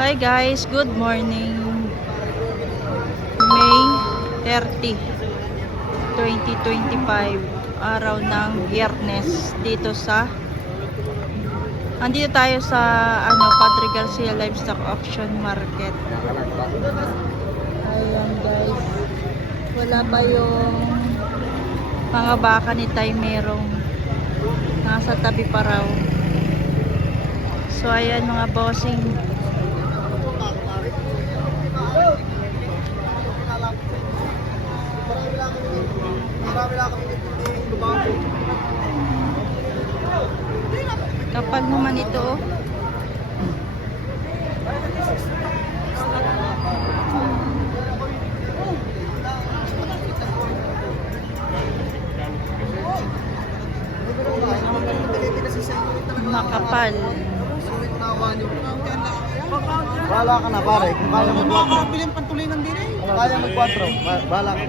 Hi guys, good morning. May 30, 2025, araw ng Biyernes dito sa andito tayo sa Padre Garcia Livestock Auction Market. Ayan guys. Wala pa yung mga baka ni Tay Merong. Nasa tabi pa raw. So ayan mga bossing. Kapal naman ito. Makapal. Bahala ka na pare, kung kaya mag-4. Bilang pantulingan din eh. Kung kaya mag-4, bahala ka.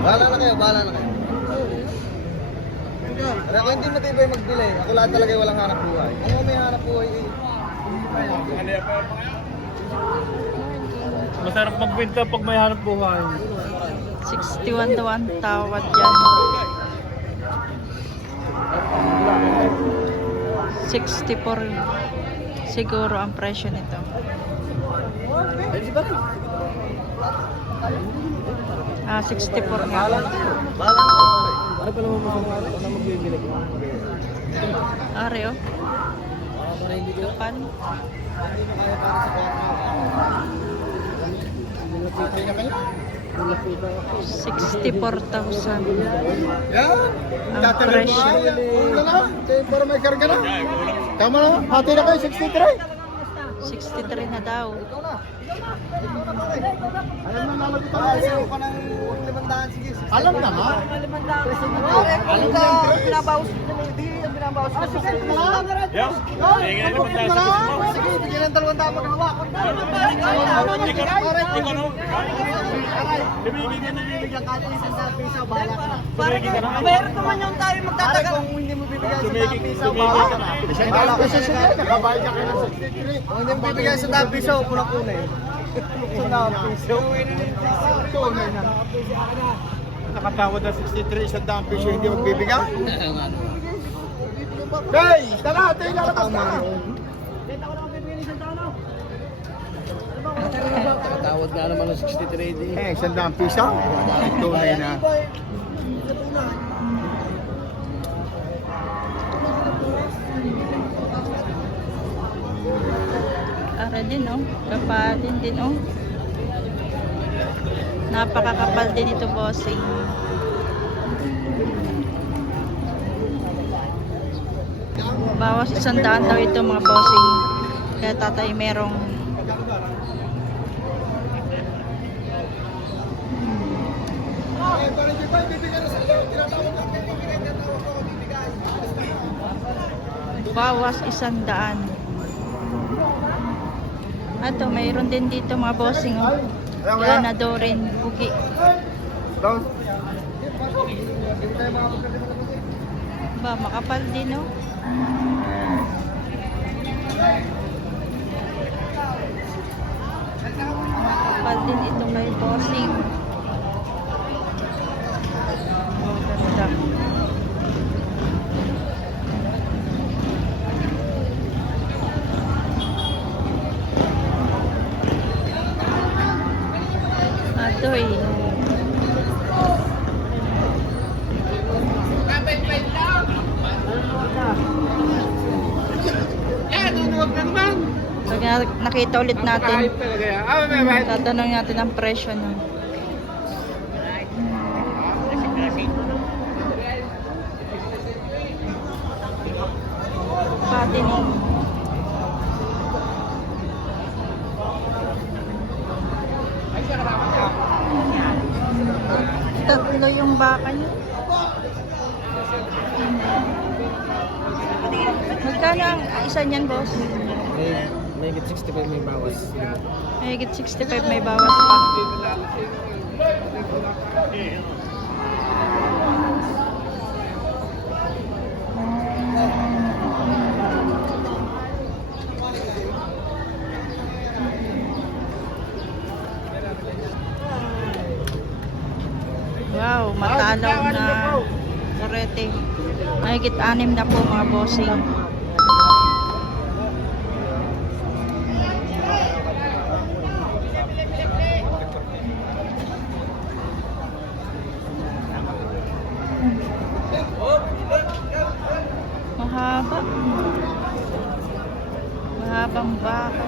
Bahala na kayo, bahala na kayo. Pero kung hindi matibay mag-delay, ako lahat talaga walang hanap buhay. Kung may hanap buhay, Masarap magbenta pag may hanap buhay. 61 daw ang tawad dyan. 64 siguro ang presyo nito. Ah, 64 nga. bahala na kayo. Bahala na kayo pare. Ano pa naman mo sa ano magbibili? Are oh. Kapal. Hindi na kaya para sa 4. Hindi na kayo? 64,000 Yan! ang presyo. Ano na? Para may karga na? Tama na? Hati na kayo, 63! 63 na daw. Alam na, nalagit ako. Ayaw ka ng 500, sige. Alam na nga. Alam ka, pinabawas. Hindi, ang pinabawas. Sige, sige, bigyan ng 200 mag-hawak. Bibigyan ka ng 100 piso, bahala ka na. Meron naman yung tayo magtatagal. Kung hindi mo bibigyan ng 100 piso, bahala ka na. Bahala ka na. Nakabayad ka ng 63. Kung hindi mo bibigyan ng 100 piso, pulang-una eh. 100 piso. Tunay na. Nakatawad na 63, 100 piso, hindi magbibigyan? Hey! Tara, tayo lalabas ka! Tawad nga naman ng 63 din. Eh, 100 piso? Tunay na. Ara din oh. Kapalin din oh. Napakakapal din ito bossing. Bawas 100 daw ito mga bossing. Kaya Tatay Merong bawas 100. Ato, mayroon din dito mga bossing oh. Yan na daw rin bugi. Ba, makapal din oh. Makapal din ito kay bossing. Oh, ganda. Atoy. Pag nakita ulit natin, tatanong natin ang presyo ng patining. Tatlo yung baka niya. Magkano ang isa niyan, boss? May 65 may bawas. Mahigit 65 may bawas pa. na kurete. Mahigit 6 na po mga bossing. Mahaba. Mahabang baka.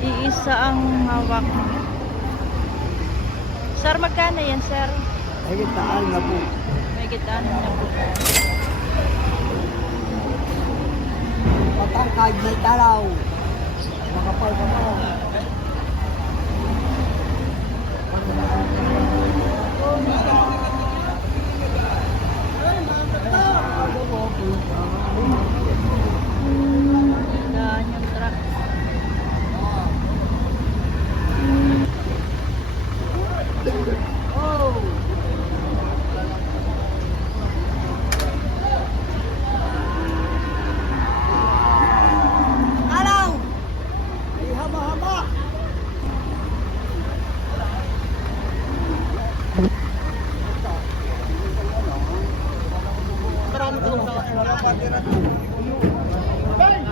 Iisa ang hawak. Sir, magkano yan, sir? Ay, taan na po. May gitaan na po. Patangkad na talaw. Makapal ka pa. Daan yung truck. Talaw! Ay, haba-haba.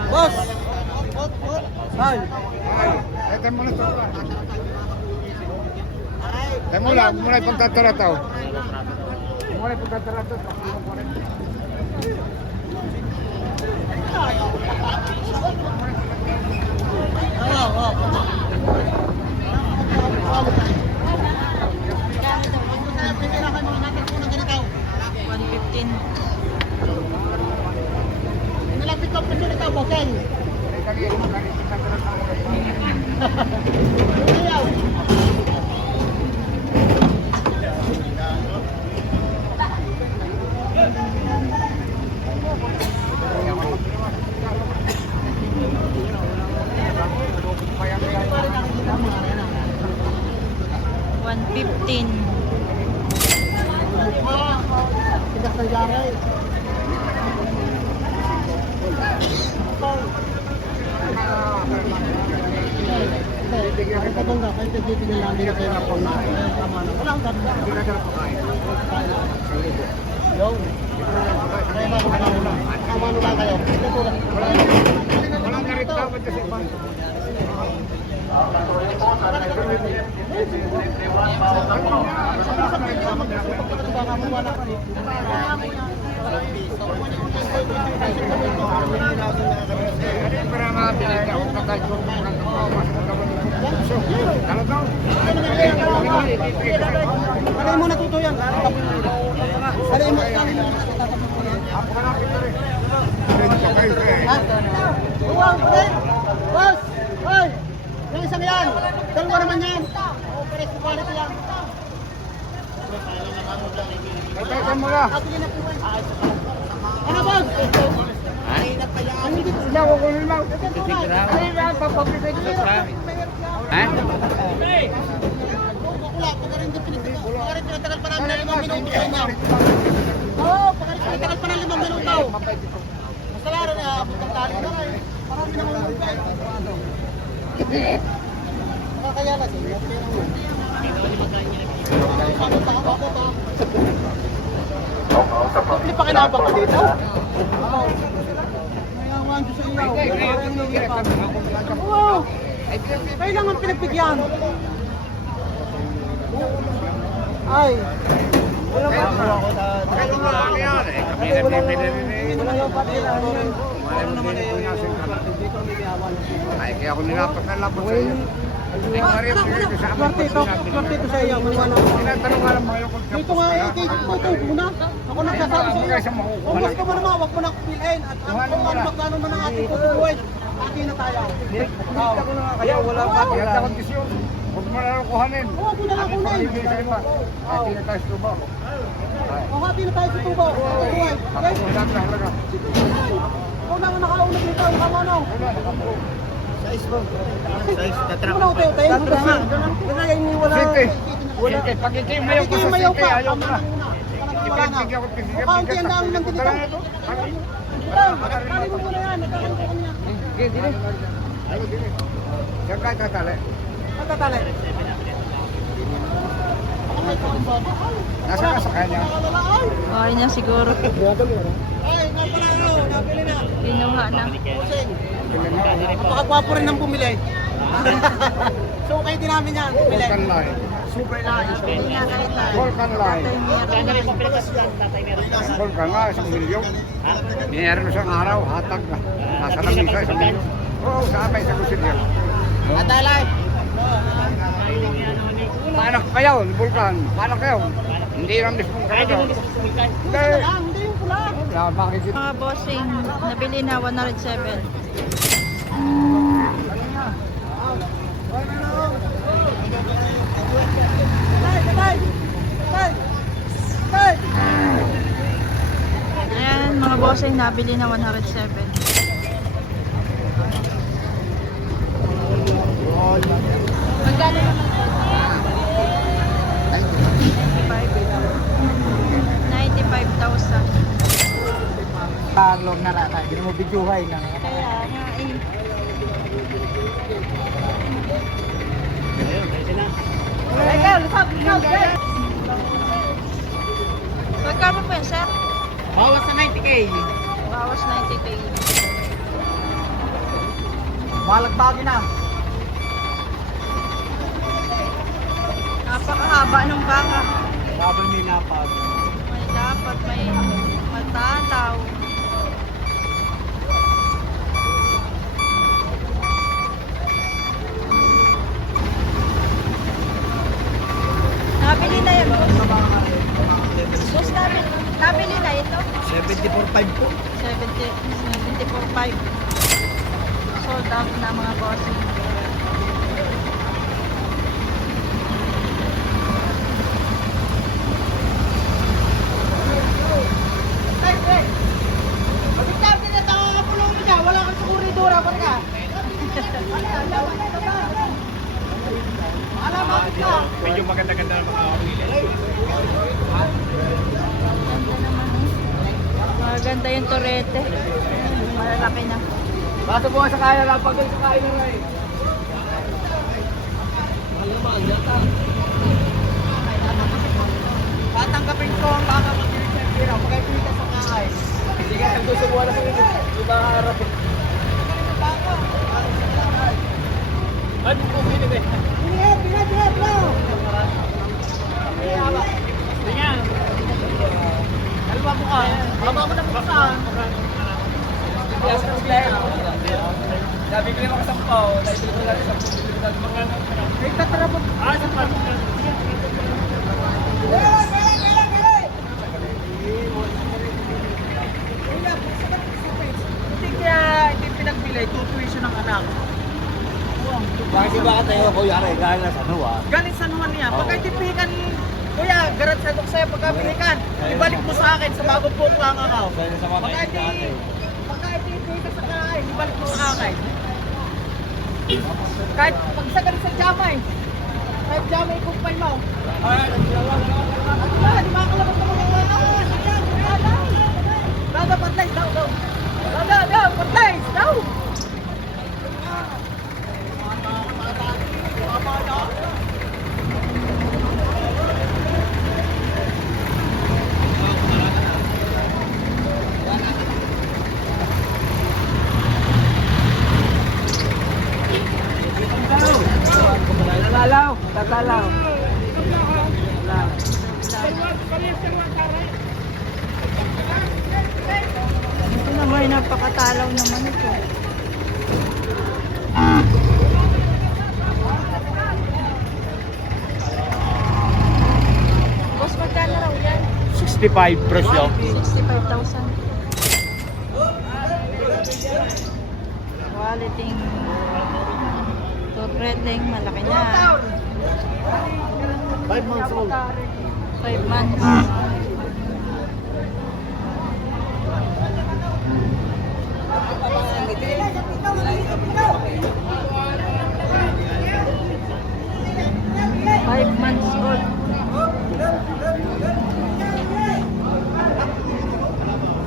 Boss! Ay! Ito muna ito. Mula yung pagtatarataw. Mula yung pagtatarataw. Nalapit ko pa ito, bossing. Ayaw! $115. Tigas ng yari. Kahit abang ka, kahit titigil lang din kayo na po na. Walang ganda. Yo. Kaya ba kung kamano lang kayo? Walang garit dapat kasi pa. Para mabilis ako kakasyon. Ano mo natuto yan? Ano mo Ha? Uwang, friend! Boss! Hoy! Yung isang yan! Dalawa naman yan! O, pares ko quality yan! Tatasan mo na. Ano, boss? Hindi ako kunin lang. Ay, yan, papapitay ko. Ha? Wala, pag rin pinatagal pa namin ng 5 minuto sa inyo. Oo, pag rin pinatagal pa ng 5 minuto. Masalaran na, putang tali na kayo. Marami na mga lupa. Nakakaya na siya. Hindi pa kinabang ka dito? Oo. Mayawan ko sa iyo. Wow! Kailangan pinagbigyan. Ay. Wala pa. Ay, kaya ako nilapas na lapas sa iyo. Swerte ito sa iyo. Tinatanong nga lang mga yung Dito nga eh, ito muna. Ako nagsasabi sa iyo. Kung gusto mo naman, huwag mo na pilin. At kung magkano man ang ating tutubuhin, atin na tayo. Ako na nga kaya wala pa. Kaya sa kondisyon. Huwag mo na lang kuhanin. Oo, hindi na lang kunin. Hindi sa iba. Hindi na tayo sa tubo. O, hati na tayo sa tubo. Tubuhin. Okay? Wala na halaga. Ikaw na nga nakauna dito. Nakamano. Wala ko tayo. Wala. Sige. Pag ikimayaw ko sa Mayaw sige, pa. ayaw mo na. Ipagpigyan ko. Kaunti ang daan lang dito. Kali mo muna yan. Nagkakaroon ko niya. Ayaw din eh. Yan kahit tatali. Matatali. Nasa ka sa kanya. Okay na siguro. Ay, napala ano. Napili na. Kinuha na. Napakagwapo rin ng bumili. So, kayo din namin yan. Bumili. Volcan line. Super nice. Volcan line. Volcan nga, 1 milyon. Binayaran mo siyang araw, hatag na. Nasa lamisa, 1 milyon. Oo, sa amay, sa kusilya. Atalay. Paano kayo, Volcan? Paano kayo? Hindi lang mismong kayo. Hindi. Hindi yung pula. Wala, makikita. Mga bossing, nabili na 107. Ayan, mga bossing, nabili na 107. Magkano naman? 95,000. Carlo na rata, hindi mo bidyuhay na. Kaya nga eh. Magkano po yan, sir? Bawas na 90k. Bawas 90k. Balagbagi na. Napakahaba ng baka. Laban may lapad. May dapat may matalaw. Nabili na yan, boss. Boss, nabili na ito? 74.5 po. 74.5. Sold out na mga bossing. Wala kang sukuridura pa ka. Alamat ka. Medyo maganda-ganda ng mga Maganda yung torete. Malalaki na. Bato bukas sa kaya lang. Pag sa kaya na rin. Tatanggapin ko ang baka mag-pira. Pagkakita sa kaay. Hindi ka nagsusubuhan na sa inyo. Iba harap. Ano po pinili? Pinili bro! Tingnan. Kalma mo ka. Kalma mo na po saan. Sabi ko yung makasampaw. Naibili ko lang sa mga may tatrapot. Sa pan. Hindi kaya hindi pinagbili. Tutuition ng anak. Bakit ba tayo, Kuya Are, galing na sa Nuwa? Galing sa nuhan niya. Pagka itipikan, kuya, garat sa sa'yo pagkabilikan. Ibalik mo sa akin sa bago po lang ako. Pagka itipikan sa kain, ibalik mo sa akin. Kahit pag sa galit sa jamay. Kahit jamay kumpay mo. Di ba kalabas na mga Dada, patlays daw, daw. Dada, patlays daw. Tatalaw. Ito naman, napakatalaw naman ito. 65 presyo. 65,000. Quality turreting, malaki na. 5 months old. 5 months. Five months old.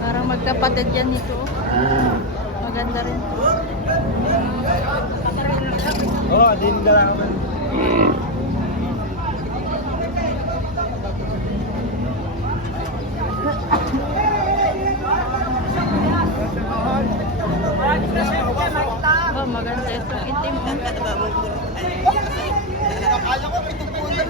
Parang magkapatid yan nito. Maganda rin. Oh, din na naman. Oh, maganda itong itim. Akala ko may tungkulan.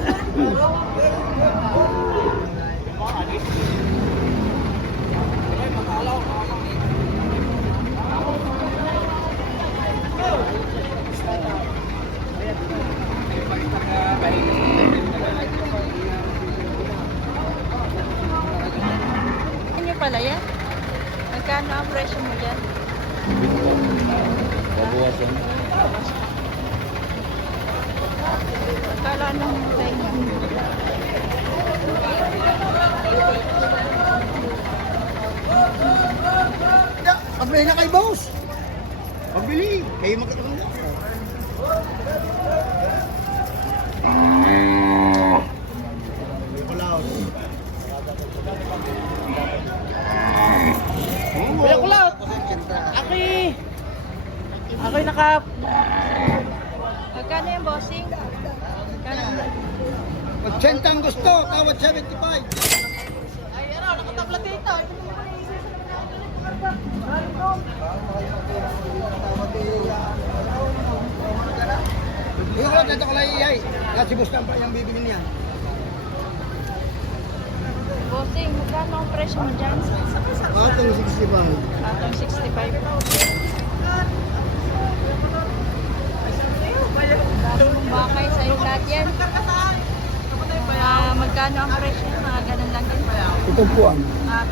Ano pala yan? Magkano ang presyo mo dyan? Babawasan. Kala nung tayo. Pabili na kay boss. Pabili. Kayo magkakita. Kuya Kulot! Ako'y naka... Magkano yung bossing? Magkano? 80 ang gusto, tawad 75. Hindi ko lang dito ko lang iyay. Kasi boss lang pa yung bibili niya. Bossing, magkano ang presyo mo dyan? Bakit ang 65? Atong 65. Daming bakay sa iyo lahat yan. Magkano ang presyo? Mga ganun lang din. Ito po ang Ah,